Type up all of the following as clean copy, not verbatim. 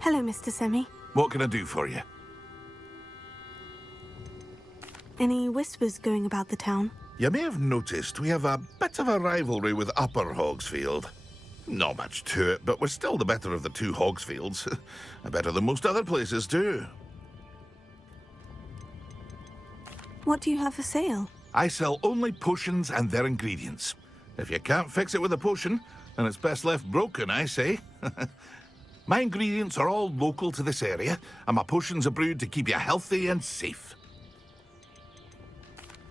Hello, Mr. Semi. What can I do for you? Any whispers going about the town? You may have noticed we have a bit of a rivalry with Upper Hogsfield. Not much to it, but we're still the better of the two Hogsfields. Better than most other places, too. What do you have for sale? I sell only potions and their ingredients. If you can't fix it with a potion, then it's best left broken, I say. My ingredients are all local to this area, and my potions are brewed to keep you healthy and safe.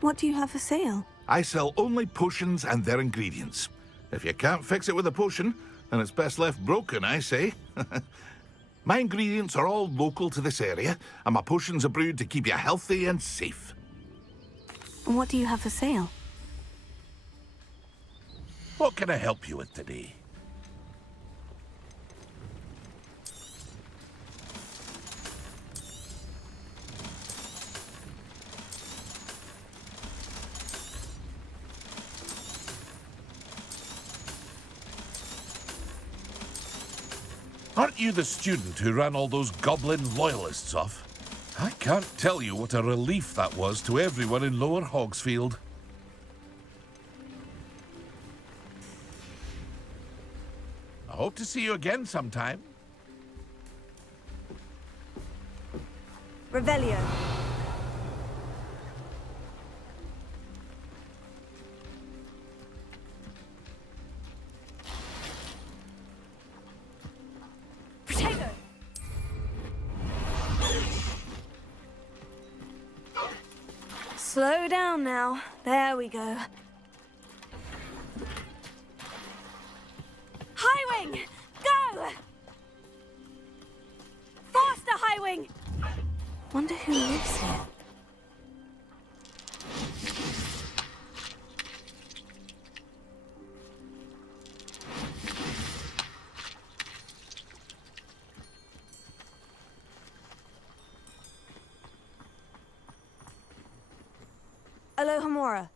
What do you have for sale? I sell only potions and their ingredients. If you can't fix it with a potion, then it's best left broken, I say. My ingredients are all local to this area, and my potions are brewed to keep you healthy and safe. And what do you have for sale? What can I help you with today? Aren't you the student who ran all those goblin loyalists off? I can't tell you what a relief that was to everyone in Lower Hogsfield. I hope to see you again sometime. Revelio. Potato. Slow down now. There we go. Highwing! Go! Faster, Highwing! Wonder who lives here. Alohomora.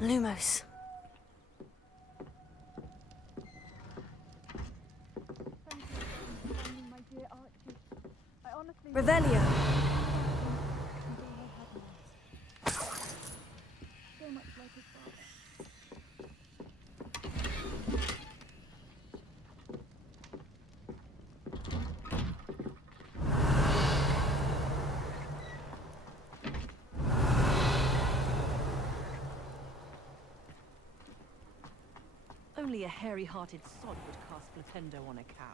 Lumos. Revelio. Only a hairy-hearted sod would cast Flipendo on a cow.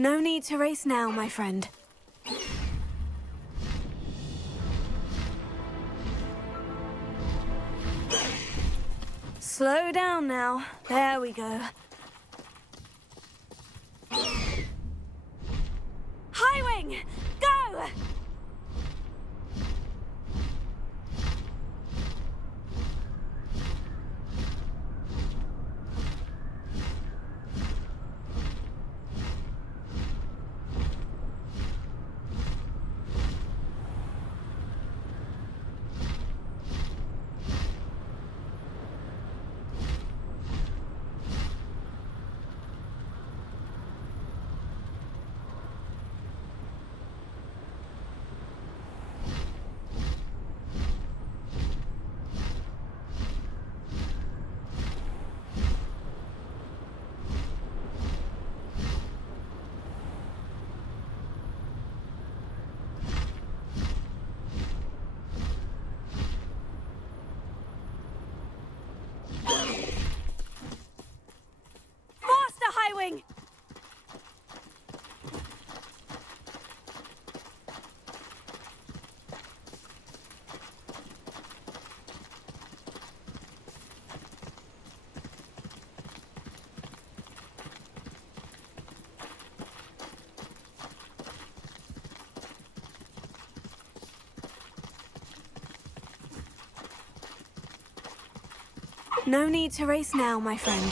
No need to race now, my friend. Slow down now. There we go. Highwing! Go! No need to race now, my friend.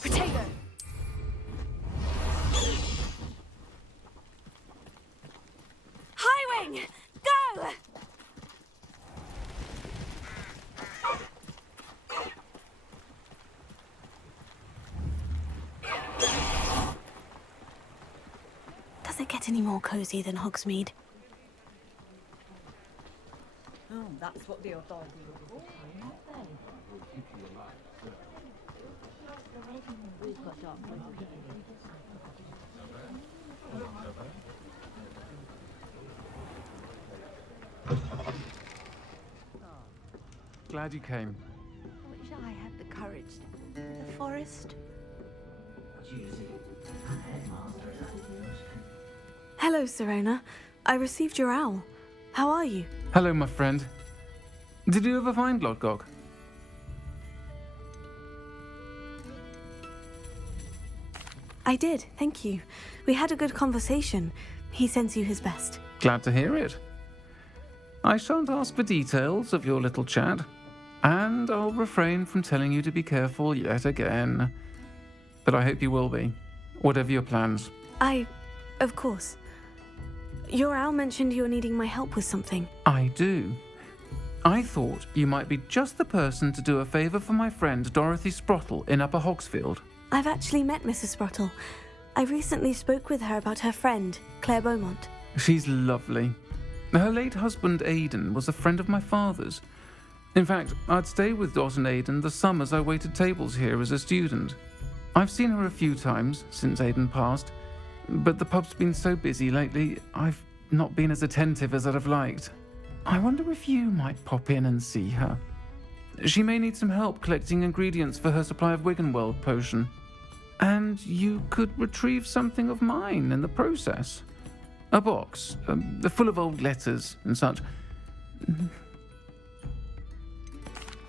Potato! High wing! Go! Does it get any more cozy than Hogsmeade? Oh, that's what the authorities are. Glad you came. Wish I had the courage. The forest. Hello, Sirona. I received your owl. How are you? Hello, my friend. Did you ever find Lodgok? I did, thank you. We had a good conversation. He sends you his best. Glad to hear it. I shan't ask for details of your little chat, and I'll refrain from telling you to be careful yet again. But I hope you will be, whatever your plans. Of course. Your owl mentioned you're needing my help with something. I do. I thought you might be just the person to do a favour for my friend Dorothy Sprottle in Upper Hogsfield. I've actually met Mrs. Sprottle. I recently spoke with her about her friend, Claire Beaumont. She's lovely. Her late husband Aidan was a friend of my father's. In fact, I'd stay with Dot and Aidan the summers I waited tables here as a student. I've seen her a few times since Aidan passed, but the pub's been so busy lately, I've not been as attentive as I'd have liked. I wonder if you might pop in and see her. She may need some help collecting ingredients for her supply of Wiggenweld potion. And you could retrieve something of mine in the process. A box, full of old letters and such.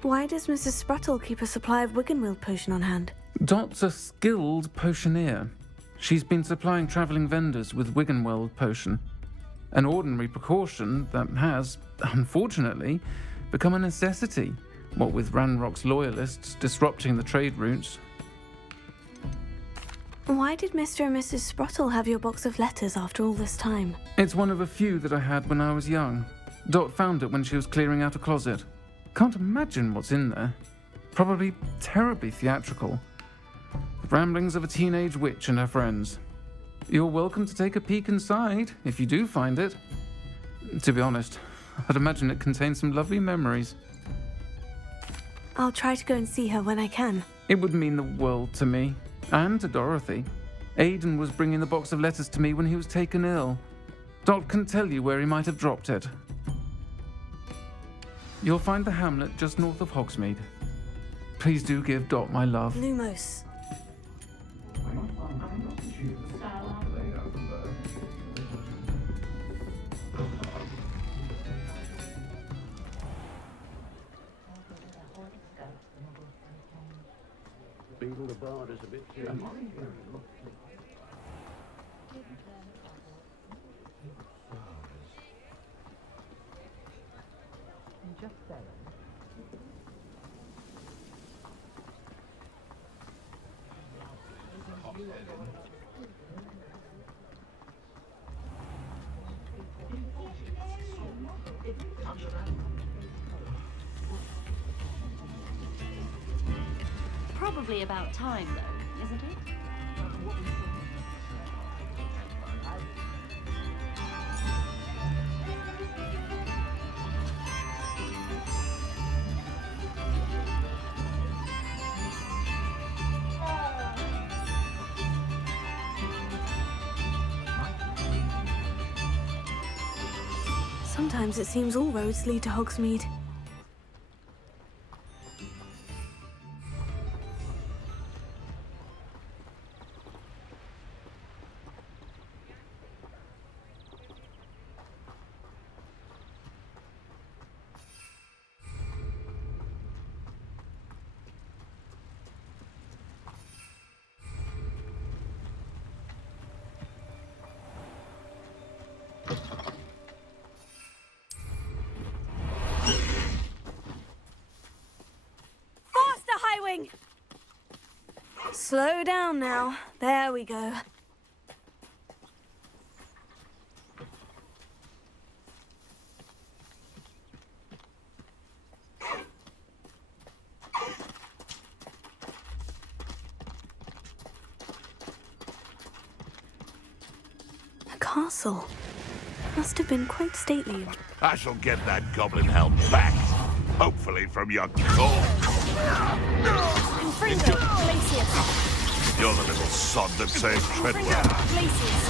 Why does Mrs. Sprottle keep a supply of Wiggenweld potion on hand? Dot's a skilled potioneer. She's been supplying travelling vendors with Wiggenweld potion. An ordinary precaution that has, unfortunately, become a necessity, what with Ranrock's loyalists disrupting the trade routes. Why did Mr. and Mrs. Sprottle have your box of letters after all this time? It's one of a few that I had when I was young. Dot found it when she was clearing out a closet. Can't imagine what's in there. Probably terribly theatrical. The ramblings of a teenage witch and her friends. You're welcome to take a peek inside, if you do find it. To be honest, I'd imagine it contains some lovely memories. I'll try to go and see her when I can. It would mean the world to me, and to Dorothy. Aidan was bringing the box of letters to me when he was taken ill. Dot can tell you where he might have dropped it. You'll find the hamlet just north of Hogsmeade. Please do give Dot my love. Lumos. Beetle the Bard is a bit too. Just there. Probably about time, though, isn't it? Sometimes it seems all roads lead to Hogsmeade. Slow down now. There we go. A castle. Must have been quite stately. I shall get that goblin helm back. Hopefully from your corpse. Confringo, Glacius. You're the little sod that says Treadwell. Glacius.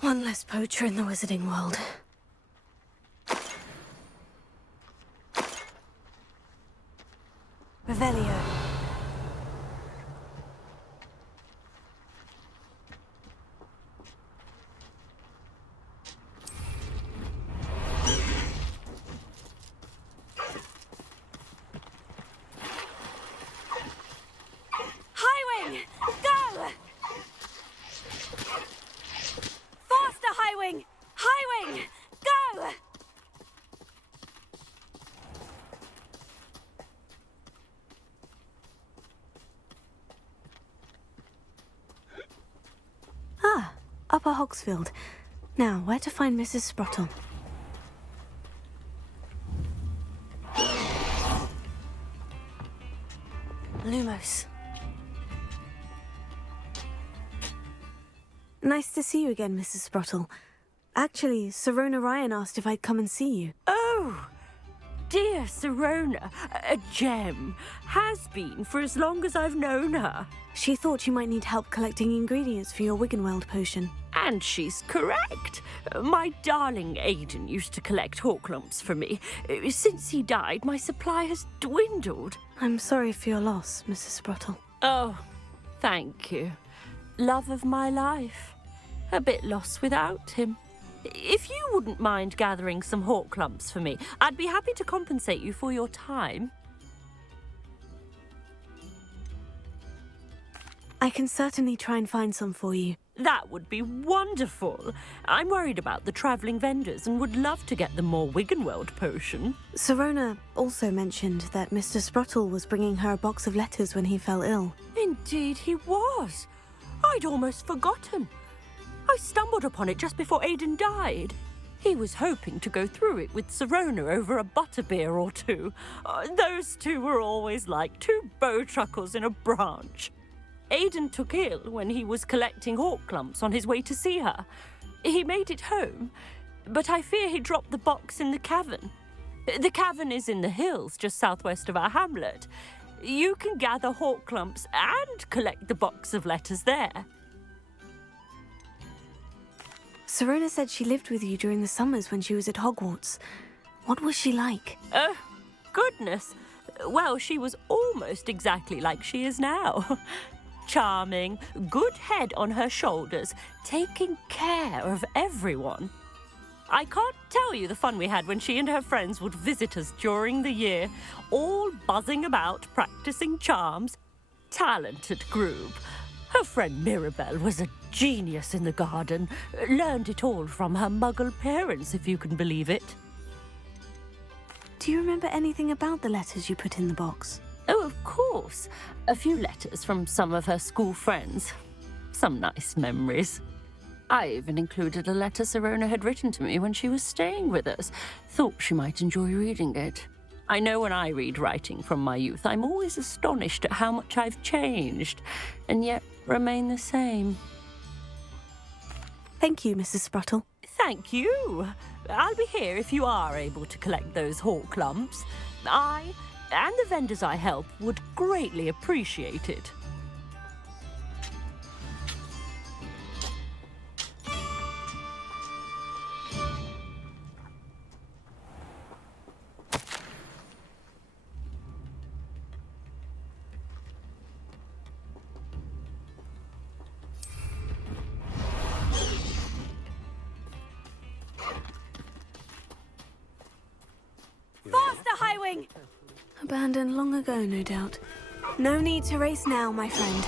One less poacher in the wizarding world. Revelio. Highwing, go! Faster, Highwing! Highwing, go! Ah, Upper Hogsfield. Now, where to find Mrs. Sprottle? Lumos. Nice to see you again, Mrs. Sprottle. Actually, Sirona Ryan asked if I'd come and see you. Oh, dear Sirona, a gem. Has been for as long as I've known her. She thought you might need help collecting ingredients for your Wiggenweld potion. And she's correct. My darling Aidan used to collect hawk lumps for me. Since he died, my supply has dwindled. I'm sorry for your loss, Mrs. Sprottle. Oh, thank you. Love of my life. A bit lost without him. If you wouldn't mind gathering some hawk lumps for me, I'd be happy to compensate you for your time. I can certainly try and find some for you. That would be wonderful. I'm worried about the travelling vendors and would love to get them more Wiggenweld potion. Sirona also mentioned that Mr. Sprottle was bringing her a box of letters when he fell ill. Indeed he was. I'd almost forgotten. I stumbled upon it just before Aidan died. He was hoping to go through it with Sirona over a butterbeer or two. Those two were always like two bowtruckles in a branch. Aidan took ill when he was collecting hawk lumps on his way to see her. He made it home, but I fear he dropped the box in the cavern. The cavern is in the hills just southwest of our hamlet. You can gather hawk lumps and collect the box of letters there. Sirona said she lived with you during the summers when she was at Hogwarts. What was she like? Oh, goodness. Well, she was almost exactly like she is now. Charming, good head on her shoulders, taking care of everyone. I can't tell you the fun we had when she and her friends would visit us during the year, all buzzing about, practicing charms. Talented group. Her friend Mirabelle was a genius in the garden. Learned it all from her muggle parents, if you can believe it. Do you remember anything about the letters you put in the box? Oh, of course. A few letters from some of her school friends. Some nice memories. I even included a letter Sirona had written to me when she was staying with us. Thought she might enjoy reading it. I know when I read writing from my youth, I'm always astonished at how much I've changed, and yet remain the same. Thank you, Mrs. Sprottle. Thank you. I'll be here if you are able to collect those hawk lumps. I and the vendors I help would greatly appreciate it. Faster, Highwing! Abandoned long ago, no doubt. No need to race now, my friend.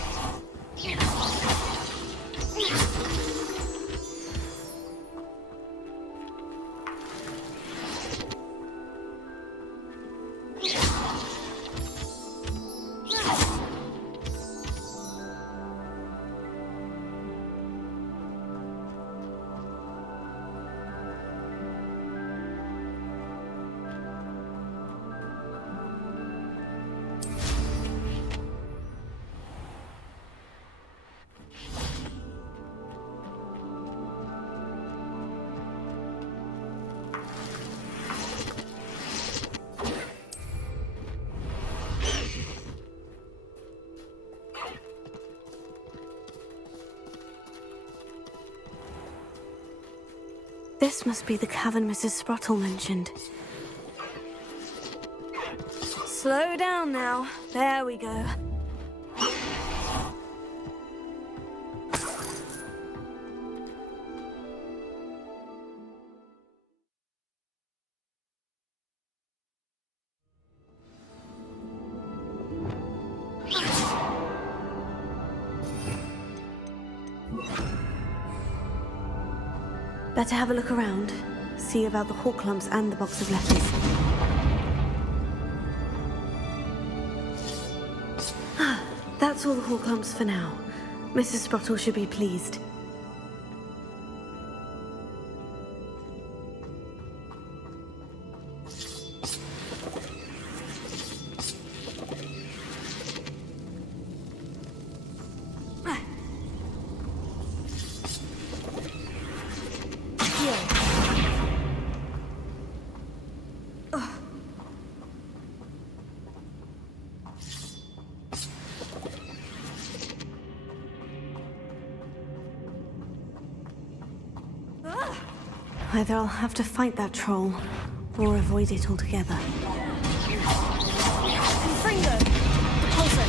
This must be the cavern Mrs. Sprottle mentioned. Slow down now. There we go. Better have a look around. See about the hawk lumps and the box of letters. That's all the hawk lumps for now. Mrs. Sprottle should be pleased. Either I'll have to fight that troll, or avoid it altogether. Confringo! Repulsor!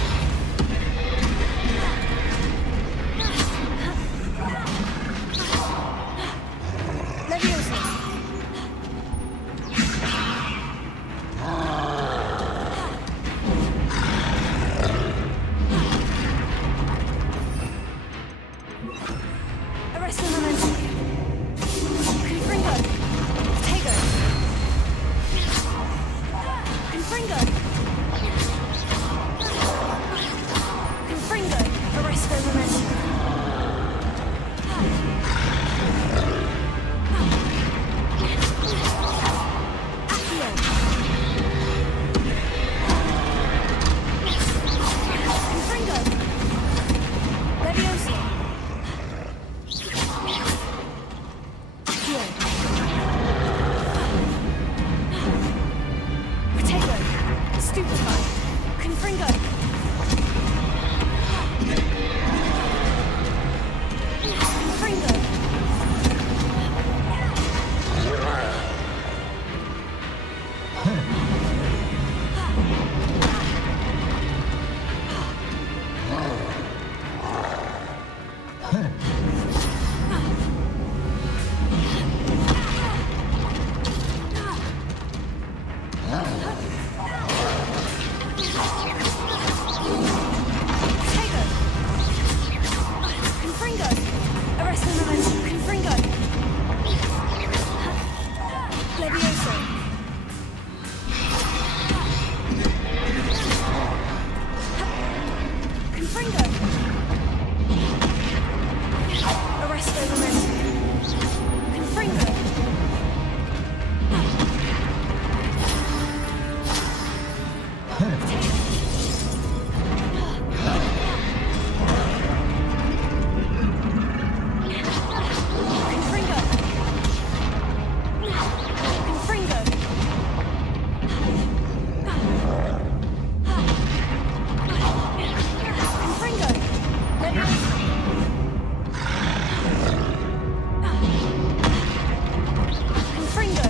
Leviosa! Arrest the momentum! Confringo! Tego! Confringo! Confringo! Arrest the momentum! Accio! Confringo! Leviosa! Accio! Potato! Stupefy! Confringo! Confringo! Potato! Confringo! Arrest the momentum! Confringo! Leviosa! Confringo! Arrest the momentum! Confringo! Confringo! Confringo! Confringo! Leviosa! Confringo!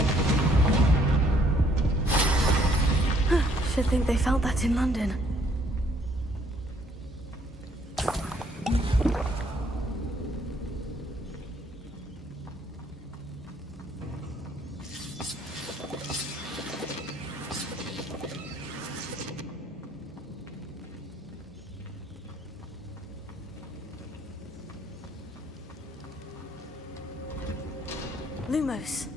Should think they felt that in London. Lumos.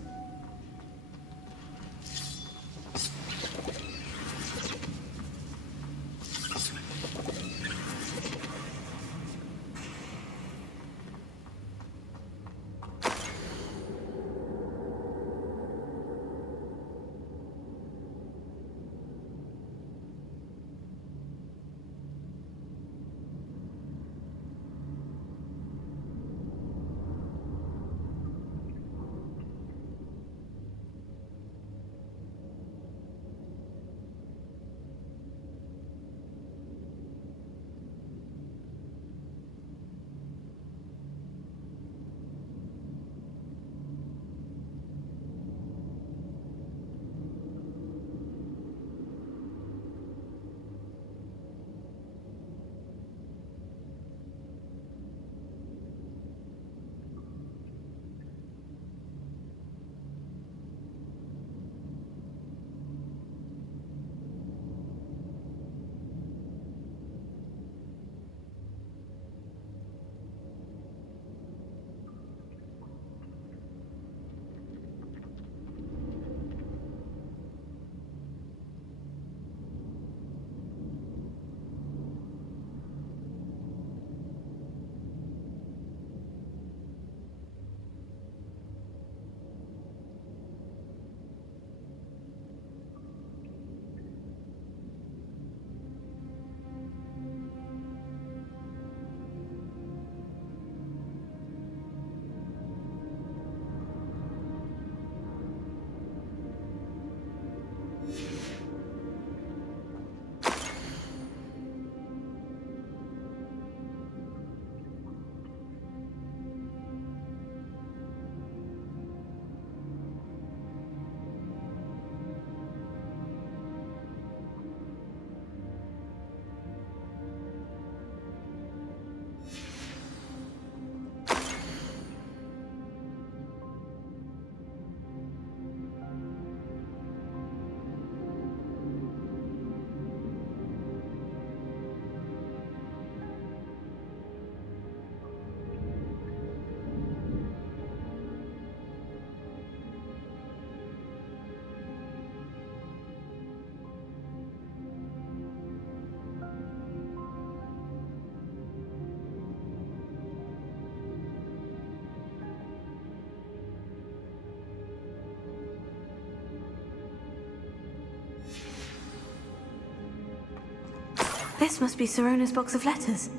This must be Sirona's box of letters.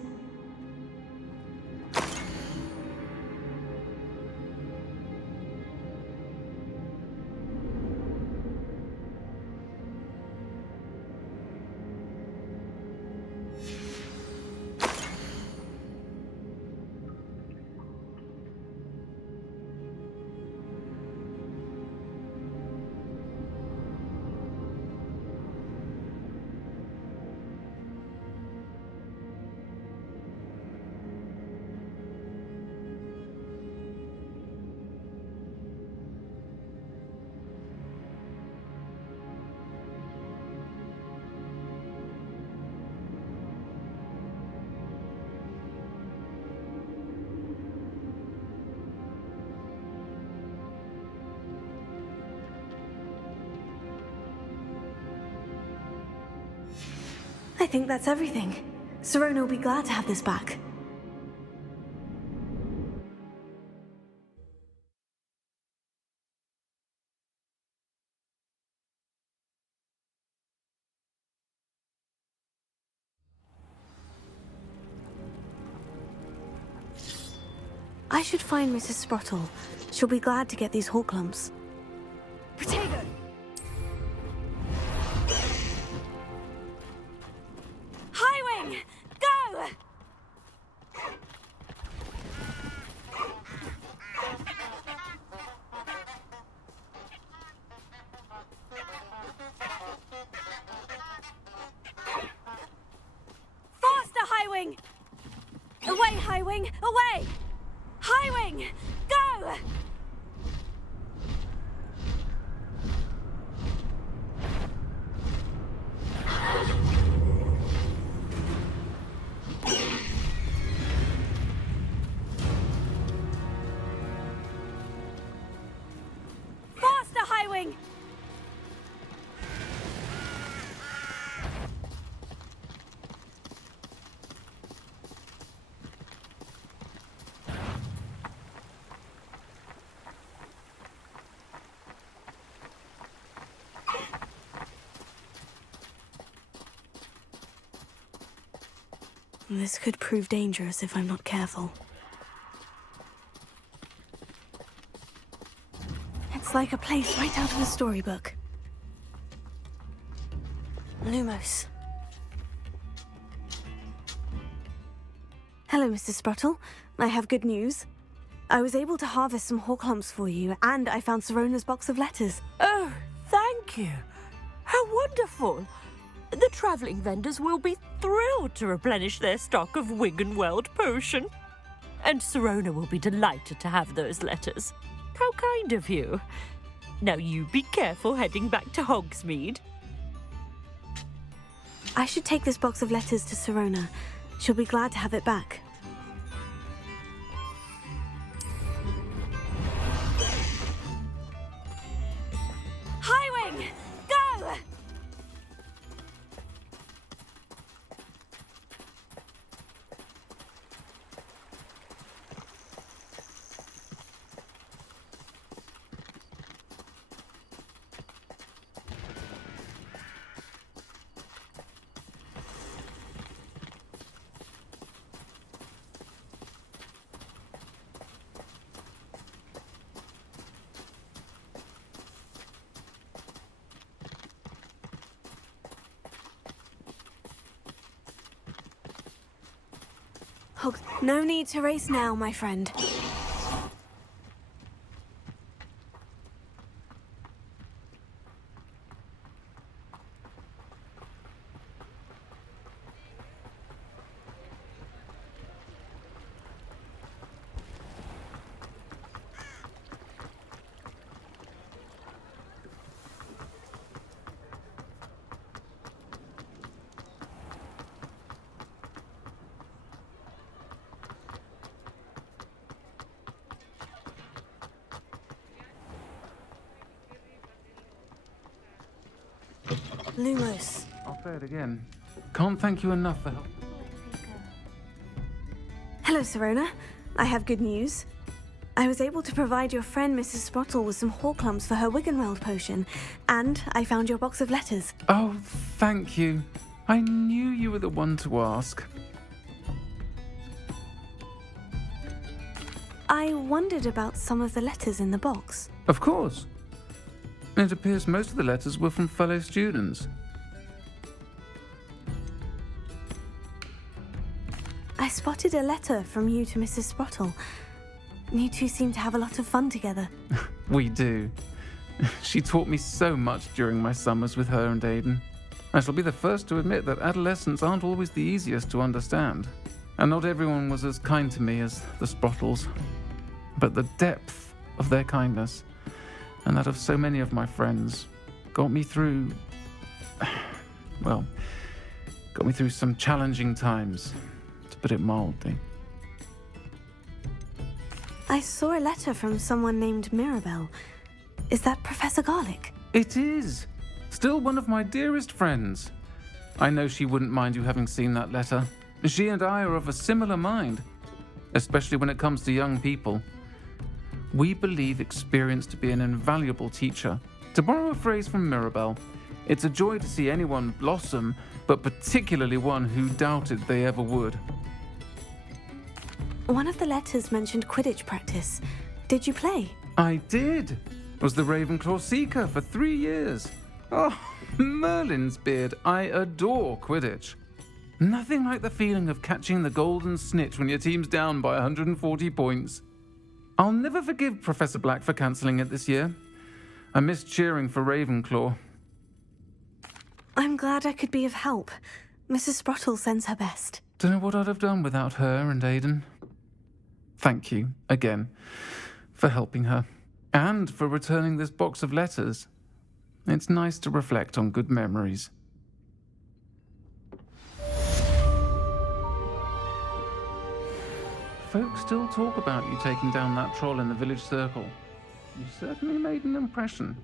I think that's everything. Sirona will be glad to have this back. I should find Mrs. Sprottle. She'll be glad to get these hawk lumps. Potato! Highwing! Go! Faster, Highwing! Away, Highwing! Away! Highwing! Go! Faster, Highwing! This could prove dangerous if I'm not careful. It's like a place right out of a storybook. Lumos. Hello, Mr. Sprottle. I have good news. I was able to harvest some hawk lumps for you, and I found Sirona's box of letters. Oh, thank you. How wonderful. The travelling vendors will be thrilled to replenish their stock of Wiggenweld potion. And Sirona will be delighted to have those letters. How kind of you. Now you be careful heading back to Hogsmeade. I should take this box of letters to Sirona. She'll be glad to have it back. Highwing! Go! No need to race now, my friend. Lumos. I'll say it again. Can't thank you enough for help. Hello, Sirona. I have good news. I was able to provide your friend Mrs. Sprottle with some hawk lumps for her Wiggenweld potion, and I found your box of letters. Oh, thank you. I knew you were the one to ask. I wondered about some of the letters in the box. Of course. It appears most of the letters were from fellow students. I spotted a letter from you to Mrs. Sprottle. You two seem to have a lot of fun together. We do. She taught me so much during my summers with her and Aidan. I shall be the first to admit that adolescents aren't always the easiest to understand. And not everyone was as kind to me as the Sprottles. But the depth of their kindness, and that of so many of my friends, got me through some challenging times, to put it mildly. I saw a letter from someone named Mirabelle. Is that Professor Garlick? It is! Still one of my dearest friends. I know she wouldn't mind you having seen that letter. She and I are of a similar mind, especially when it comes to young people. We believe experience to be an invaluable teacher. To borrow a phrase from Mirabelle, it's a joy to see anyone blossom, but particularly one who doubted they ever would. One of the letters mentioned Quidditch practice. Did you play? I did. Was the Ravenclaw Seeker for 3 years. Oh, Merlin's beard. I adore Quidditch. Nothing like the feeling of catching the golden snitch when your team's down by 140 points. I'll never forgive Professor Black for cancelling it this year. I missed cheering for Ravenclaw. I'm glad I could be of help. Mrs. Sprottle sends her best. Don't know what I'd have done without her and Aidan. Thank you, again, for helping her. And for returning this box of letters. It's nice to reflect on good memories. Folks still talk about you taking down that troll in the village circle. You certainly made an impression.